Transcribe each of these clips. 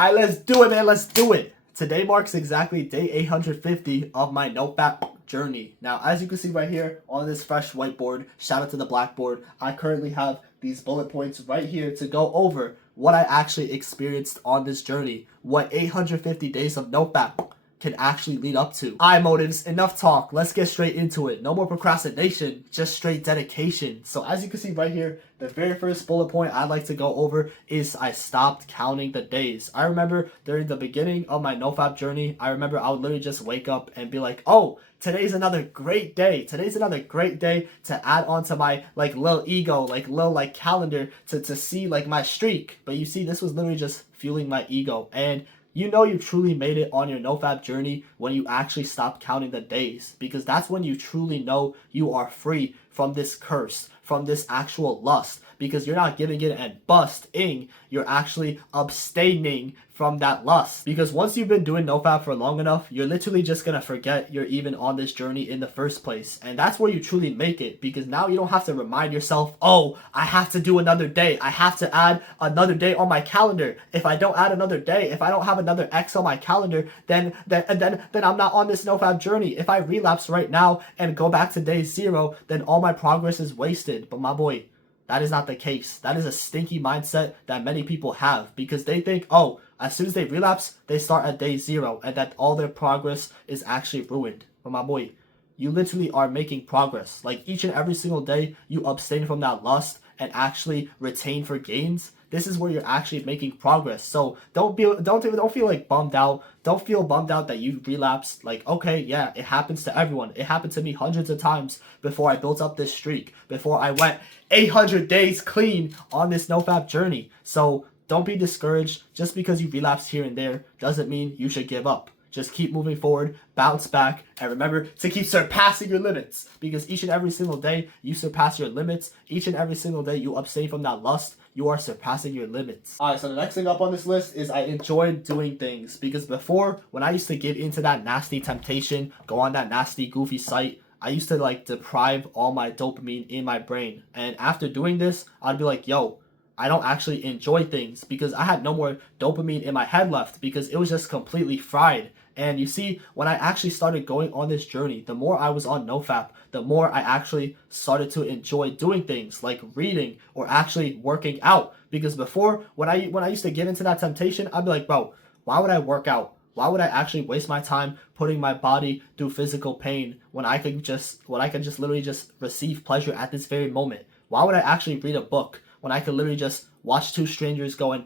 Alright, let's do it, man. Let's do it. Today marks exactly day 850 of my NoFap journey. Now, as you can see right here on this fresh whiteboard, shout out to the blackboard, I currently have these bullet points right here to go over what I actually experienced on this journey, what 850 days of NoFap can actually lead up to. Alright, motives, enough talk. Let's get straight into it. No more procrastination, just straight dedication. So as you can see right here, the very first bullet point I'd like to go over is I stopped counting the days. I remember during the beginning of my NoFap journey, I remember I would literally just wake up and be like, oh, today's another great day. Today's another great day to add on to my little ego, little calendar to see my streak. But you see, this was literally just fueling my ego. And you know you truly made it on your NoFap journey when you actually stop counting the days, because that's when you truly know you are free from this curse, from this actual lust, because you're not giving it and busting, you're actually abstaining from that lust. Because once you've been doing NoFap for long enough, you're literally just gonna forget you're even on this journey in the first place. And that's where you truly make it, because now you don't have to remind yourself, oh, I have to do another day, I have to add another day on my calendar. If I don't add another day, if I don't have another X on my calendar, then I'm not on this NoFap journey. If I relapse right now and go back to day 0, then all my progress is wasted. But my boy, that is not the case. That is a stinky mindset that many people have, because they think, oh, as soon as they relapse, they start at day 0 and that all their progress is actually ruined. But my boy, you literally are making progress. Like each and every single day, you abstain from that lust and actually retain for gains. This is where you're actually making progress. So don't feel like bummed out. Don't feel bummed out that you relapsed. Like, okay, yeah, it happens to everyone. It happened to me hundreds of times before I built up this streak, before I went 800 days clean on this NoFap journey. So don't be discouraged. Just because you relapse here and there doesn't mean you should give up. Just keep moving forward, bounce back, and remember to keep surpassing your limits. Because each and every single day you surpass your limits. Each and every single day you abstain from that lust. You are surpassing your limits. Alright, so the next thing up on this list is I enjoyed doing things. Because before, when I used to give into that nasty temptation, go on that nasty goofy site, I used to deprive all my dopamine in my brain. And after doing this, I'd be like, yo, I don't actually enjoy things, because I had no more dopamine in my head left, because it was just completely fried. And you see, when I actually started going on this journey, the more I was on NoFap, the more I actually started to enjoy doing things like reading or actually working out. Because before, when I used to give into that temptation, I'd be like, bro, why would I work out? Why would I actually waste my time putting my body through physical pain when I could just literally just receive pleasure at this very moment? Why would I actually read a book when I could literally just watch two strangers going,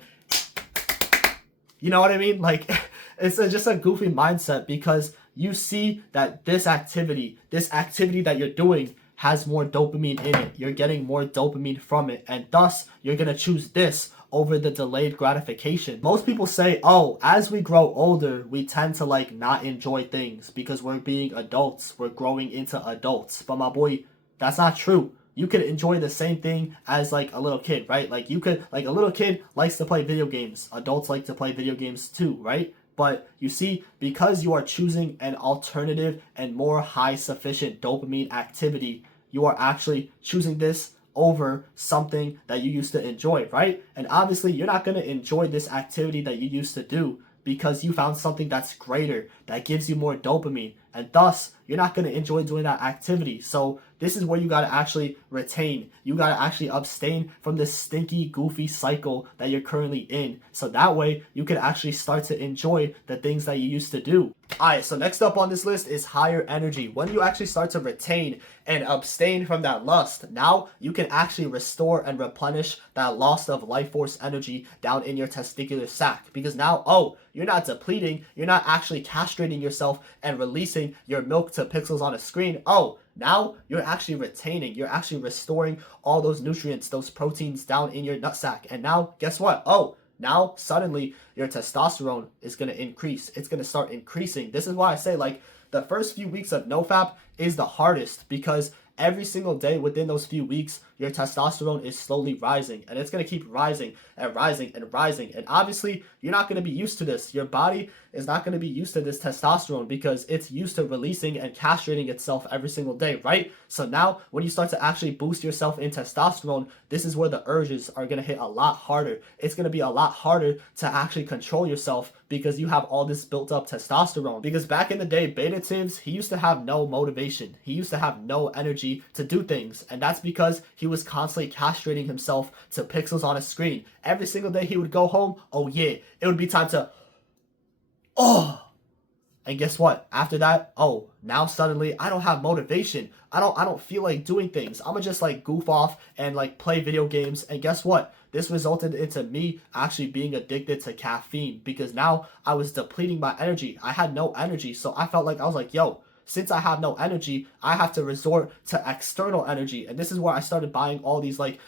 you know what I mean? Like, it's just a goofy mindset, because you see that this activity that you're doing has more dopamine in it. You're getting more dopamine from it, and thus you're going to choose this over the delayed gratification. Most people say, oh, as we grow older, we tend to not enjoy things because we're being adults. We're growing into adults. But my boy, that's not true. You could enjoy the same thing as a little kid, right? You could, a little kid likes to play video games. Adults like to play video games too, right? But you see, because you are choosing an alternative and more high sufficient dopamine activity, you are actually choosing this over something that you used to enjoy, right? And obviously, you're not going to enjoy this activity that you used to do because you found something that's greater, that gives you more dopamine. And thus, you're not going to enjoy doing that activity. So this is where you got to actually retain. You got to actually abstain from this stinky, goofy cycle that you're currently in. So that way, you can actually start to enjoy the things that you used to do. Alright, so next up on this list is higher energy. When you actually start to retain and abstain from that lust, now you can actually restore and replenish that loss of life force energy down in your testicular sac. Because now, oh, you're not depleting, you're not actually castrating yourself and releasing your milk to pixels on a screen. Oh, now you're actually retaining, you're actually restoring all those nutrients, those proteins down in your nutsack. And now, guess what? Oh, now suddenly your testosterone is going to increase. It's going to start increasing. This is why I say the first few weeks of NoFap is the hardest, because every single day within those few weeks, your testosterone is slowly rising, and it's going to keep rising and rising and rising. And obviously, you're not going to be used to this. Your body is not going to be used to this testosterone because it's used to releasing and castrating itself every single day, right? So now when you start to actually boost yourself in testosterone, this is where the urges are going to hit a lot harder. It's going to be a lot harder to actually control yourself because you have all this built up testosterone. Because back in the day, Beta Tibbs, he used to have no motivation. He used to have no energy to do things. And that's because he was constantly castrating himself to pixels on a screen. Every single day he would go home, oh yeah, it would be time to, oh. And guess what? After that, oh, now suddenly I don't have motivation. I don't feel like doing things. I'ma just like goof off and like play video games. And guess what? This resulted into me actually being addicted to caffeine because now I was depleting my energy. I had no energy. So I felt like I was like, yo, since I have no energy, I have to resort to external energy. And this is where I started buying all these like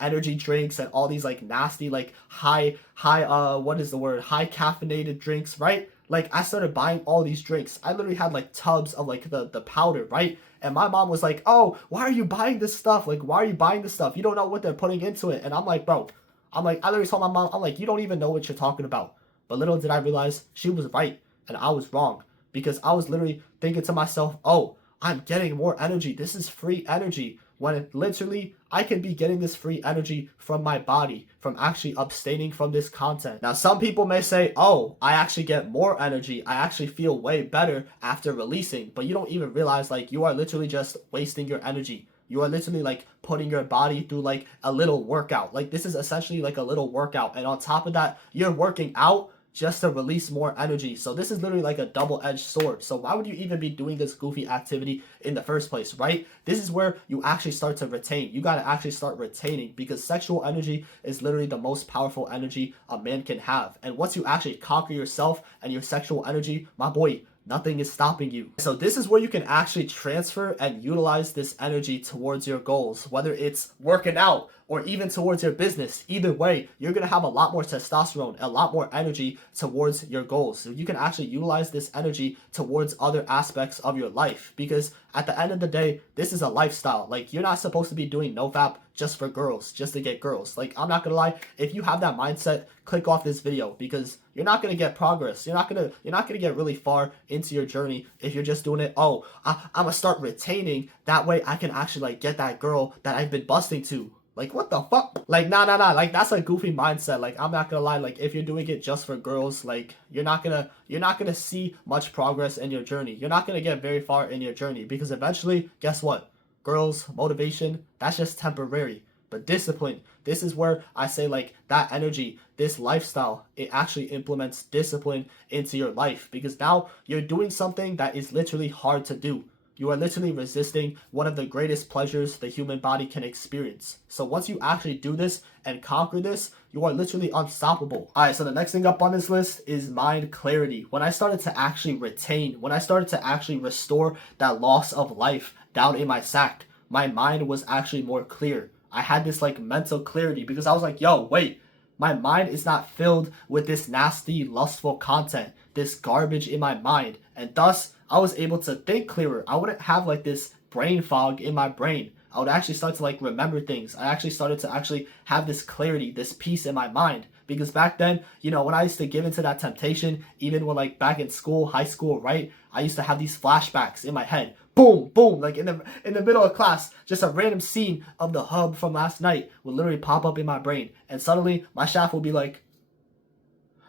energy drinks and all these like nasty like high high caffeinated drinks, right? Like I started buying all these drinks. I literally had like tubs of like the powder, right? And my mom was like, oh, why are you buying this stuff? Like, why are you buying this stuff? You don't know what they're putting into it. And I'm like, bro, I literally told my mom, I'm like, you don't even know what you're talking about. But little did I realize she was right and I was wrong. Because I was literally thinking to myself, oh, I'm getting more energy. This is free energy. When literally I could be getting this free energy from my body, from actually abstaining from this content. Now, some people may say, oh, I actually get more energy. I actually feel way better after releasing. But you don't even realize like you are literally just wasting your energy. You are literally like putting your body through like a little workout. Like this is essentially like a little workout. And on top of that, you're working out just to release more energy. So this is literally like a double-edged sword. So why would you even be doing this goofy activity in the first place, right? This is where you actually start to retain. You got to actually start retaining because sexual energy is literally the most powerful energy a man can have. And once you actually conquer yourself and your sexual energy, my boy, nothing is stopping you. So this is where you can actually transfer and utilize this energy towards your goals, whether it's working out or even towards your business. Either way, you're going to have a lot more testosterone, a lot more energy towards your goals. So you can actually utilize this energy towards other aspects of your life because at the end of the day, this is a lifestyle. Like you're not supposed to be doing NoFap just for girls, just to get girls. Like I'm not going to lie, if you have that mindset, click off this video because you're not going to get progress. You're not going to get really far into your journey if you're just doing it. Oh, I'm going to start retaining. That way I can actually like get that girl that I've been busting to. Like, what the fuck? Like, nah. Like, that's a goofy mindset. Like, I'm not gonna lie. Like, if you're doing it just for girls, like, you're not gonna see much progress in your journey. You're not gonna get very far in your journey because eventually, guess what? Girls, motivation, that's just temporary. But discipline, this is where I say like that energy, this lifestyle, it actually implements discipline into your life because now you're doing something that is literally hard to do. You are literally resisting one of the greatest pleasures the human body can experience. So once you actually do this and conquer this, you are literally unstoppable. Alright, so the next thing up on this list is mind clarity. When I started to actually retain, when I started to actually restore that loss of life down in my sack, my mind was actually more clear. I had this like mental clarity because I was like, yo, wait, my mind is not filled with this nasty, lustful content, this garbage in my mind. And thus, I was able to think clearer. I wouldn't have like this brain fog in my brain. I would actually start to like remember things. I actually started to actually have this clarity, this peace in my mind. Because back then, you know, when I used to give into that temptation, even when like back in school, high school, right? I used to have these flashbacks in my head. Boom, boom, like in the middle of class, just a random scene of the hub from last night would literally pop up in my brain. And suddenly my shaft would be like,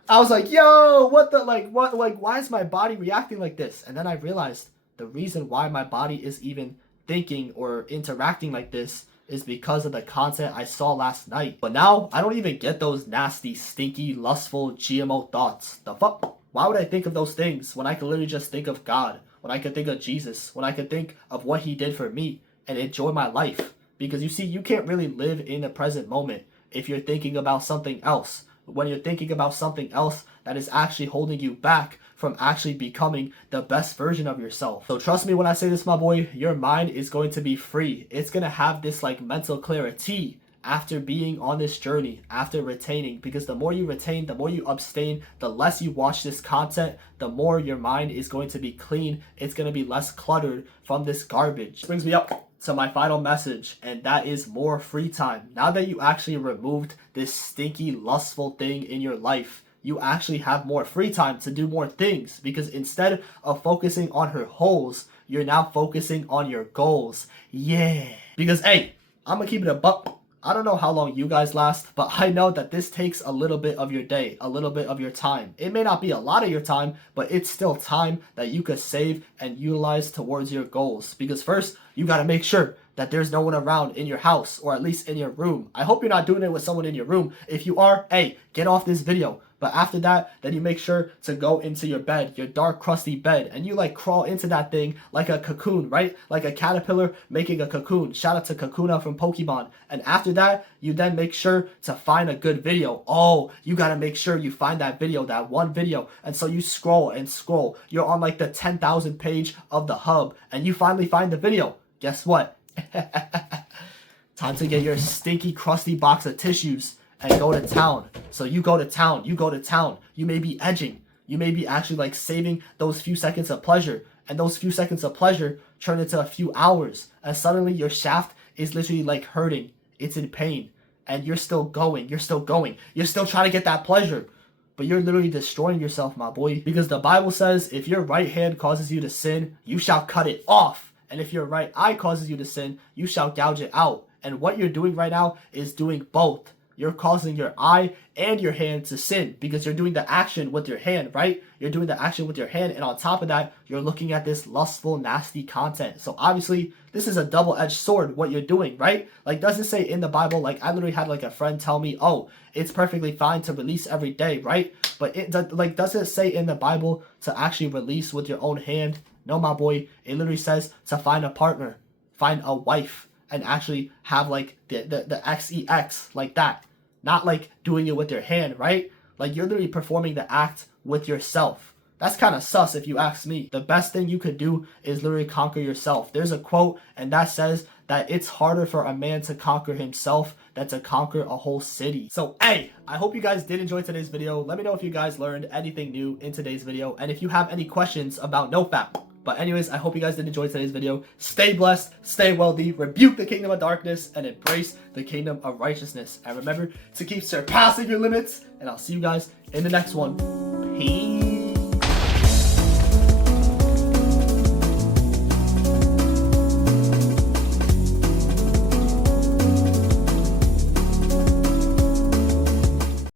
I was like, yo, what, why is my body reacting like this? And then I realized the reason why my body is even thinking or interacting like this is because of the content I saw last night. But now, I don't even get those nasty, stinky, lustful GMO thoughts. The fuck? Why would I think of those things when I could literally just think of God? When I could think of Jesus? When I could think of what he did for me and enjoy my life? Because you see, you can't really live in the present moment if you're thinking about something else. When you're thinking about something else that is actually holding you back from actually becoming the best version of yourself. So trust me when I say this, my boy, your mind is going to be free. It's going to have this like mental clarity after being on this journey, after retaining, because the more you retain, the more you abstain, the less you watch this content, the more your mind is going to be clean. It's going to be less cluttered from this garbage. This brings me up to my final message, and that is more free time. Now that you actually removed this stinky, lustful thing in your life, you actually have more free time to do more things, because instead of focusing on her holes, you're now focusing on your goals. Yeah. Because, hey, I'm gonna keep it a buck. I don't know how long you guys last, but I know that this takes a little bit of your day, a little bit of your time. It may not be a lot of your time, but it's still time that you could save and utilize towards your goals. Because first, you gotta make sure that there's no one around in your house, or at least in your room. I hope you're not doing it with someone in your room. If you are, hey, get off this video. But after that, then you make sure to go into your bed, your dark, crusty bed, and you like crawl into that thing like a cocoon, right? Like a caterpillar making a cocoon. Shout out to Kakuna from Pokemon. And after that, you then make sure to find a good video. Oh, you gotta make sure you find that video, that one video. And so you scroll and scroll. You're on like the 10,000 page of the hub, and you finally find the video. Guess what? Time to get your stinky, crusty box of tissues and go to town. So you go to town, you may be edging, you may be actually like saving those few seconds of pleasure, and those few seconds of pleasure turn into a few hours, and suddenly your shaft is literally like hurting, it's in pain, and you're still going, you're still trying to get that pleasure, but you're literally destroying yourself, my boy. Because the Bible says, if your right hand causes you to sin, you shall cut it off, and if your right eye causes you to sin, you shall gouge it out. And what you're doing right now is doing both. You're causing your eye and your hand to sin, because you're doing the action with your hand, right? You're doing the action with your hand, and on top of that, you're looking at this lustful, nasty content. So obviously, this is a double-edged sword, what you're doing, right? Like, does it say in the Bible, like, I literally had like a friend tell me, oh, it's perfectly fine to release every day, right? But it like, does it say in the Bible to actually release with your own hand? No, my boy. It literally says to find a partner, find a wife, and actually have like the XEX like that. Not like doing it with your hand, right? Like, you're literally performing the act with yourself. That's kind of sus if you ask me. The best thing you could do is literally conquer yourself. There's a quote, and that says that it's harder for a man to conquer himself than to conquer a whole city. So, hey, I hope you guys did enjoy today's video. Let me know if you guys learned anything new in today's video, and if you have any questions about NoFap. But anyways, I hope you guys did enjoy today's video. Stay blessed, stay wealthy, rebuke the kingdom of darkness, and embrace the kingdom of righteousness. And remember to keep surpassing your limits, and I'll see you guys in the next one. Peace.